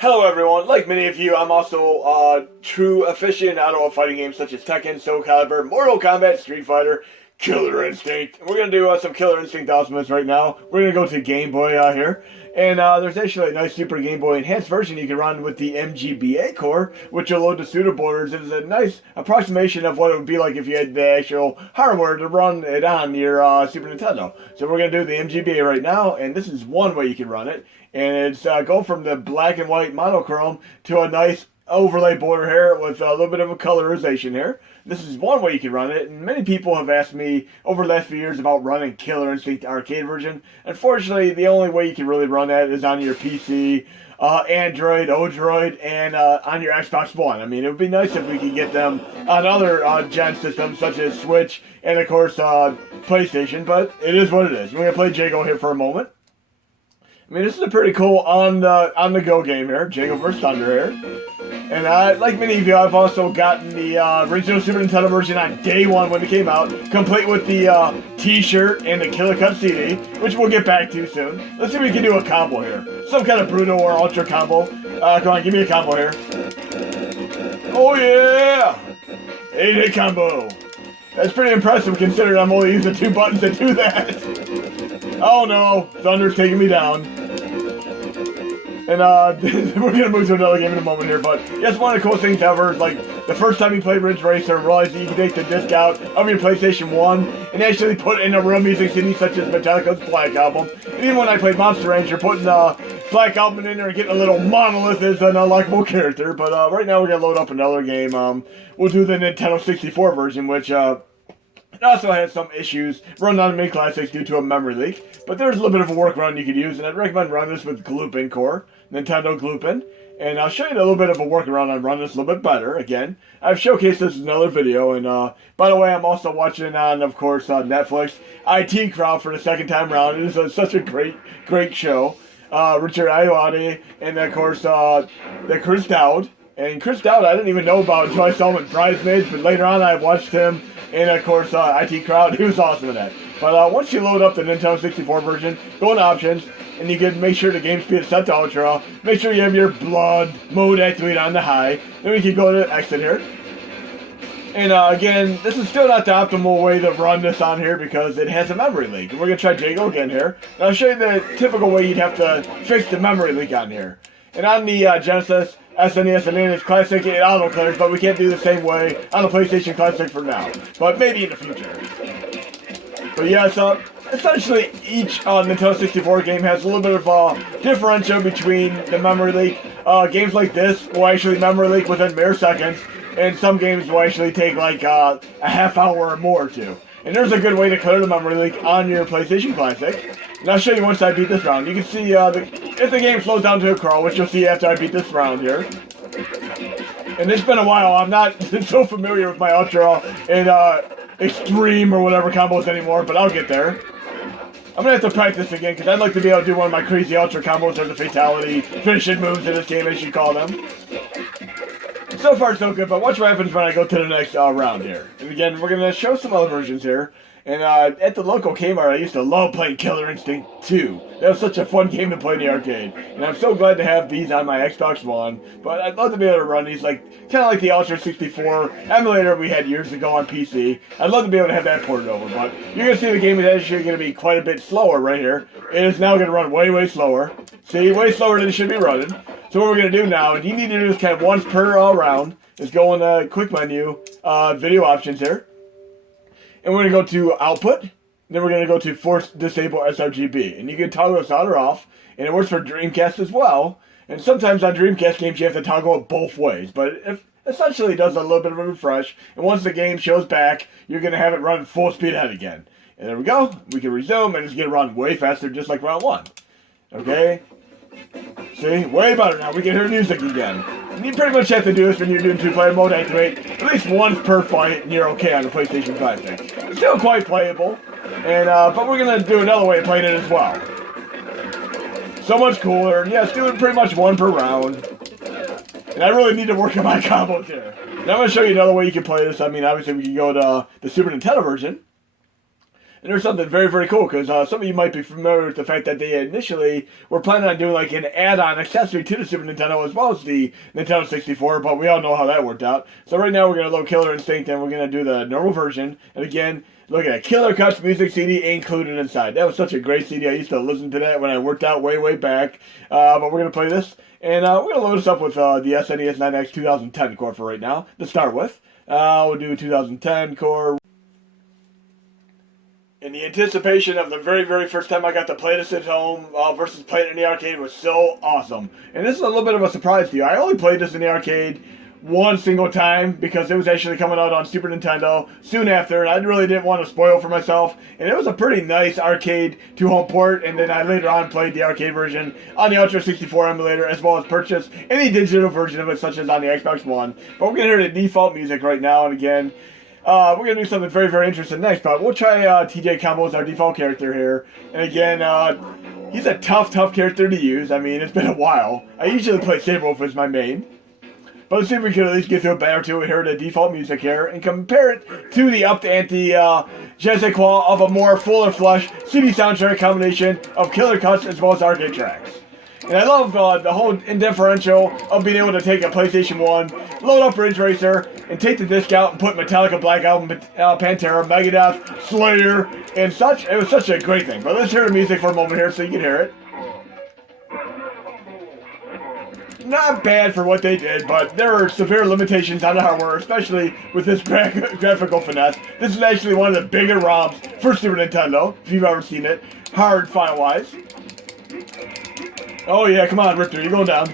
Hello everyone, like many of you, I'm also a true aficionado of fighting games such as Tekken, Soul Calibur, Mortal Kombat, Street Fighter, Killer Instinct. And we're going to do some Killer Instinct Ultimates right now. We're going to go to Game Boy here. And there's actually a nice Super Game Boy Enhanced version you can run with the MGBA core, which will load the pseudo borders. It is a nice approximation of what it would be like if you had the actual hardware to run it on your Super Nintendo. So we're going to do the MGBA right now, and this is one way you can run it. And it's go from the black and white monochrome to a nice overlay border here with a little bit of a colorization here. This is one way you can run it, and many people have asked me over the last few years about running Killer Instinct arcade version. Unfortunately, the only way you can really run that is on your PC, Android, Odroid, and on your Xbox One. I mean, it would be nice if we could get them on other gen systems such as Switch and, of course, PlayStation, but it is what it is. We're going to play Jago here for a moment. I mean, this is a pretty cool on-the-go game here, Jago vs. Thunder here. And like many of you, I've also gotten the original Super Nintendo version on day one when it came out, complete with the T-shirt and the Killer Cut CD, which we'll get back to soon. Let's see if we can do a combo here. Some kind of Bruno or Ultra combo. Come on, give me a combo here. Oh yeah! 8-hit combo. That's pretty impressive considering I'm only using 2 buttons to do that. Oh no, Thunder's taking me down. And we're gonna move to another game in a moment here, but yes, one of the coolest things ever is like the first time you played Ridge Racer, realize that you can take the disc out of your PlayStation 1 and actually put in a real music CD such as Metallica's Black Album. And even when I played Monster Rancher, putting Black Album in there and getting a little Monolith as an unlockable character. But right now we're gonna load up another game. We'll do the Nintendo 64 version, which it also has some issues running on mini classics due to a memory leak, but there's a little bit of a workaround you could use, and I'd recommend running this with Gloopin core, Nintendo Gloopin, and I'll show you a little bit of a workaround on running this a little bit better. Again, I've showcased this in another video, and by the way, I'm also watching on, of course, Netflix, IT Crowd for the second time around. It is such a great show. Richard Ayoade, and of course, the Chris Dowd. And Chris Dowd, I didn't even know about until I saw him in Bridesmaids, but later on I watched him, and of course, IT Crowd. He was awesome in that. But once you load up the Nintendo 64 version, go in Options, and you can make sure the game speed is set to Ultra. Make sure you have your blood mode activated on the high. Then we can go to Exit here. And again, this is still not the optimal way to run this on here because it has a memory leak. And we're going to try Jago again here. And I'll show you the typical way you'd have to fix the memory leak on here. And on the Genesis, SNES, and NES Classic, it auto-clears, but we can't do the same way on the PlayStation Classic for now. But maybe in the future. But yeah, so essentially each Nintendo 64 game has a little bit of a differential between the memory leak. Games like this will actually memory leak within mere seconds, and some games will actually take like a half hour or more to. And there's a good way to clear the memory leak on your PlayStation Classic. And I'll show you once I beat this round. You can see if the game slows down to a crawl, which you'll see after I beat this round here. And it's been a while. I'm not so familiar with my Ultra and Extreme or whatever combos anymore, but I'll get there. I'm going to have to practice again because I'd like to be able to do one of my crazy Ultra combos or the fatality finishing moves in this game, as you call them. So far, so good, but watch what happens when I go to the next round here. And again, we're going to show some other versions here. And at the local Kmart, I used to love playing Killer Instinct 2. That was such a fun game to play in the arcade. And I'm so glad to have these on my Xbox One. But I'd love to be able to run these, like kind of like the Ultra 64 emulator we had years ago on PC. I'd love to be able to have that ported over. But you're going to see the game is actually going to be quite a bit slower right here. It is now going to run way slower. See, way slower than it should be running. So what we're going to do now, and you need to do this kind of once per round, is go in the quick menu, video options here. And we're going to go to Output, and then we're going to go to Force Disable sRGB. And you can toggle this on or off, and it works for Dreamcast as well. And sometimes on Dreamcast games you have to toggle it both ways, but it essentially does a little bit of a refresh. And once the game shows back, you're going to have it run full speed ahead again. And there we go. We can resume, and it's going to run way faster just like round 1. Okay? See? Way better now. We can hear music again. And you pretty much have to do this when you're doing 2-player mode. Activate at least once per fight, and you're okay on the PlayStation Classic. Still quite playable, and but we're gonna do another way of playing it as well. So much cooler. And yes, doing pretty much 1 per round. And I really need to work on my combos here. And I'm gonna show you another way you can play this. I mean, obviously we can go to the Super Nintendo version. And there's something very, very cool, because some of you might be familiar with the fact that they initially were planning on doing like an add-on accessory to the Super Nintendo as well as the Nintendo 64, but we all know how that worked out. So right now we're going to load Killer Instinct, and we're going to do the normal version. And again, look at Killer Cuts music CD included inside. That was such a great CD. I used to listen to that when I worked out way, way back. But we're going to play this, and we're going to load this up with the SNES 9X 2010 core for right now to start with. We'll do 2010 core. And the anticipation of the very, very first time I got to play this at home versus playing it in the arcade was so awesome. And this is a little bit of a surprise to you. I only played this in the arcade one single time because it was actually coming out on Super Nintendo soon after, and I really didn't want to spoil for myself. And it was a pretty nice arcade to home port, and then I later on played the arcade version on the Ultra 64 emulator, as well as purchased any digital version of it, such as on the Xbox One. But we're going to hear the default music right now, and again, we're going to do something very, very interesting next, but we'll try TJ Combo as our default character here. And again, he's a tough character to use. I mean, it's been a while. I usually play Saberwolf as my main. But let's see if we can at least get through a battle or two and hear the default music here and compare it to the up-to-ante je ne sais quoi of a more fuller flush CD soundtrack combination of killer cuts as well as arcade tracks. And I love the whole indifferential of being able to take a PlayStation 1, load up Ridge Racer, and take the disc out and put Metallica, Black Album, Pantera, Megadeth, Slayer, and such. It was such a great thing. But let's hear the music for a moment here so you can hear it. Not bad for what they did, but there are severe limitations on the hardware, especially with this graphical finesse. This is actually one of the bigger ROMs for Super Nintendo, if you've ever seen it, hard file-wise. Oh yeah, come on, Riptor, you're going down.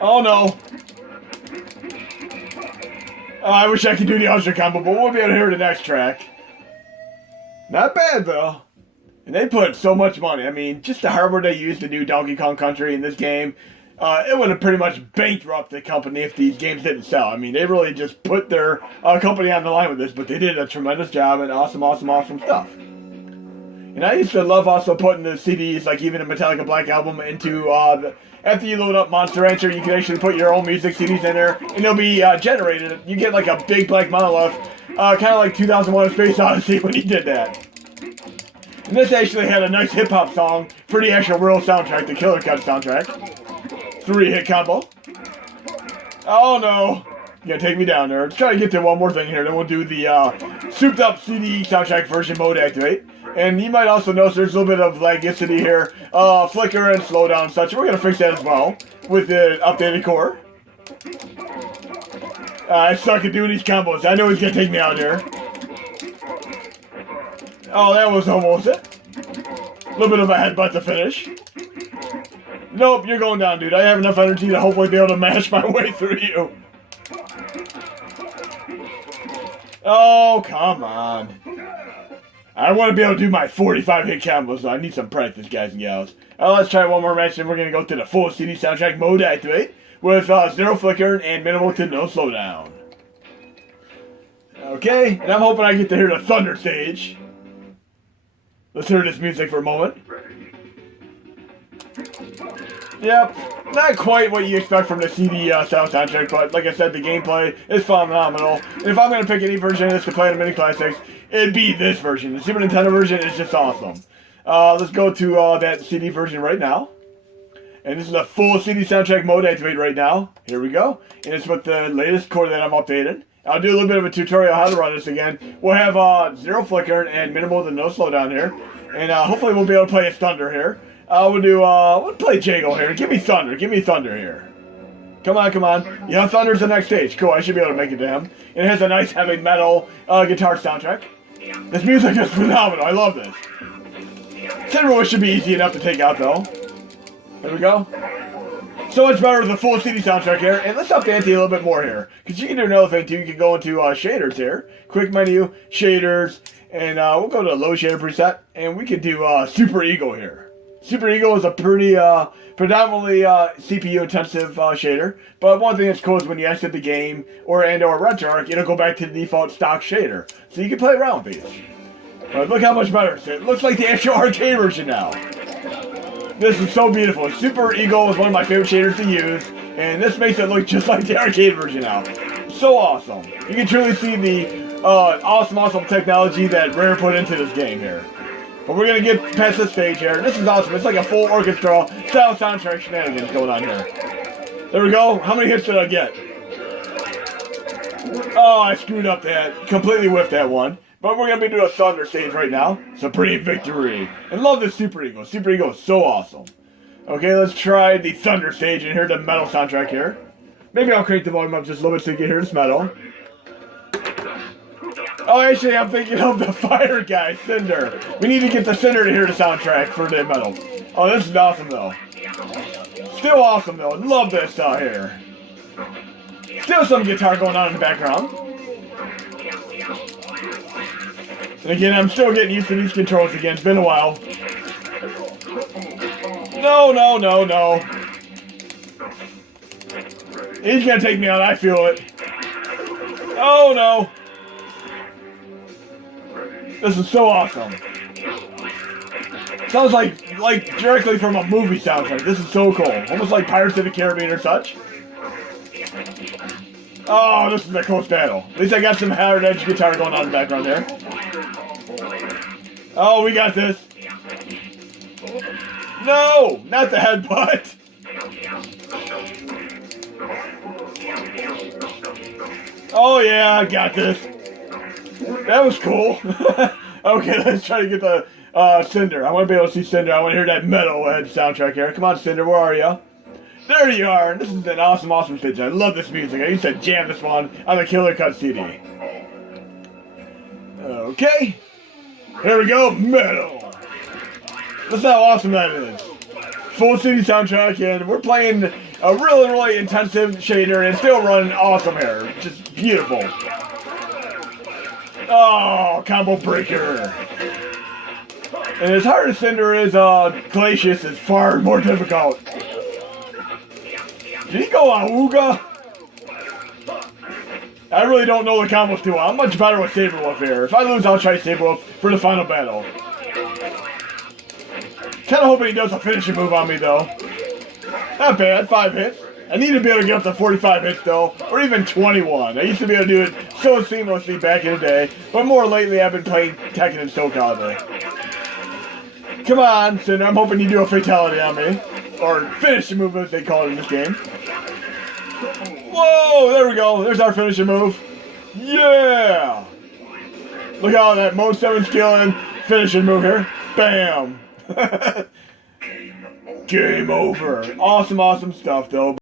Oh no. Oh, I wish I could do the Ultra Combo, but we'll be able to hear the next track. Not bad, though. And they put so much money. I mean, just the hardware they used to do Donkey Kong Country in this game, it would have pretty much bankrupted the company if these games didn't sell. I mean, they really just put their company on the line with this, but they did a tremendous job and awesome stuff. And I used to love also putting the CDs, like even a Metallica Black Album, into after you load up Monster Rancher, you can actually put your own music CDs in there, and they'll be generated. You get like a big black monolith, kind of like 2001: Space Odyssey when he did that. And this actually had a nice hip-hop song for the actual real soundtrack, the Killer Cut soundtrack. 3-hit combo. Oh no. You're gonna take me down there. Let's try to get to one more thing here, then we'll do the souped-up CD soundtrack version mode activate. And you might also notice there's a little bit of lagicity here, flicker and slowdown and such. We're gonna fix that as well with the updated core. I suck at doing these combos. I know he's gonna take me out here. Oh, that was almost it. A little bit of a headbutt to finish. Nope, you're going down, dude. I have enough energy to hopefully be able to mash my way through you. Oh, come on. I want to be able to do my 45-hit combos, so I need some practice, guys and gals. Let's try one more match, and we're going to go to the full CD soundtrack mode activate with zero flicker and minimal to no slowdown. Okay, and I'm hoping I get to hear the Thunder stage. Let's hear this music for a moment. Yep, not quite what you expect from the CD style soundtrack, but like I said, the gameplay is phenomenal. And if I'm going to pick any version of this to play in the Mini Classics, it'd be this version. The Super Nintendo version is just awesome. Let's go to that CD version right now. And this is a full CD soundtrack mode activate right now. Here we go. And it's with the latest core that I'm updating. I'll do a little bit of a tutorial how to run this again. We'll have zero flicker and minimal to no slowdown here. And hopefully we'll be able to play as Thunder here. We'll play Jago here. Give me Thunder here. Come on, come on. Yeah, Thunder's the next stage. Cool, I should be able to make it to him. And it has a nice heavy metal guitar soundtrack. This music is phenomenal. I love this. Cinderella should be easy enough to take out though. There we go. So much better with the full CD soundtrack here. And let's up the ante a little bit more here. Because you can do another thing too. You can go into shaders here. Quick menu, shaders. And we'll go to low shader preset. And we can do Super Eagle here. Super Eagle is a pretty predominantly CPU intensive shader. But one thing that's cool is when you exit the game or RetroArch, it'll go back to the default stock shader. So you can play around with these. But look how much better it looks like the actual arcade version now. This is so beautiful. Super Eagle is one of my favorite shaders to use, and this makes it look just like the arcade version now. So awesome. You can truly see the awesome technology that Rare put into this game here. But we're gonna get past this stage here. This is awesome. It's like a full orchestra style soundtrack shenanigans going on here. There we go. How many hits did I get? Oh, I screwed up that. Completely whiffed that one. But we're gonna be doing a Thunder stage right now. Supreme victory. And love this Super Ego. Super Ego is so awesome. Okay, let's try the Thunder stage and hear the metal soundtrack here. Maybe I'll crank the volume up just a little bit so you can hear this metal. Oh, actually, I'm thinking of the fire guy, Cinder. We need to get the Cinder to hear the soundtrack for the metal. Oh, this is awesome, though. Still awesome, though. Love this here. Still some guitar going on in the background. And again, I'm still getting used to these controls again. It's been a while. No, no, no, no. He's gonna take me out, I feel it. Oh, no. This is so awesome. Sounds like directly from a movie soundtrack. This is so cool. Almost like Pirates of the Caribbean or such. Oh, this is a close battle. At least I got some hard edge guitar going on in the background there. Oh, we got this. No, not the headbutt. Oh yeah, I got this. That was cool. Okay, let's try to get the Cinder. I want to be able to see Cinder. I want to hear that metal edge soundtrack here. Come on, Cinder, where are you? There you are. This is an awesome stage. I love this music. I used to jam this one on the Killer Cut CD. Okay. Here we go, metal. Listen how awesome that is. Full CD soundtrack, and we're playing a really intensive shader, and it's still running awesome here. Just beautiful. Oh, combo breaker. And as hard as Cinder is, Glacius is far more difficult. Did he go Awooga? I really don't know the combos too well. I'm much better with Saber Wolf here. If I lose, I'll try Saber Wolf for the final battle. Kinda hoping he does a finishing move on me though. Not bad, 5 hits. I need to be able to get up to 45 hits though, or even 21. I used to be able to do it so seamlessly back in the day, but more lately I've been playing Tekken and Soul Calibur. Come on, Cinder, I'm hoping you do a fatality on me. Or finishing move as they call it in this game. Whoa, there we go. There's our finishing move. Yeah! Look at all that Mode 7 skill and finishing move here. Bam! Game over. Awesome stuff though.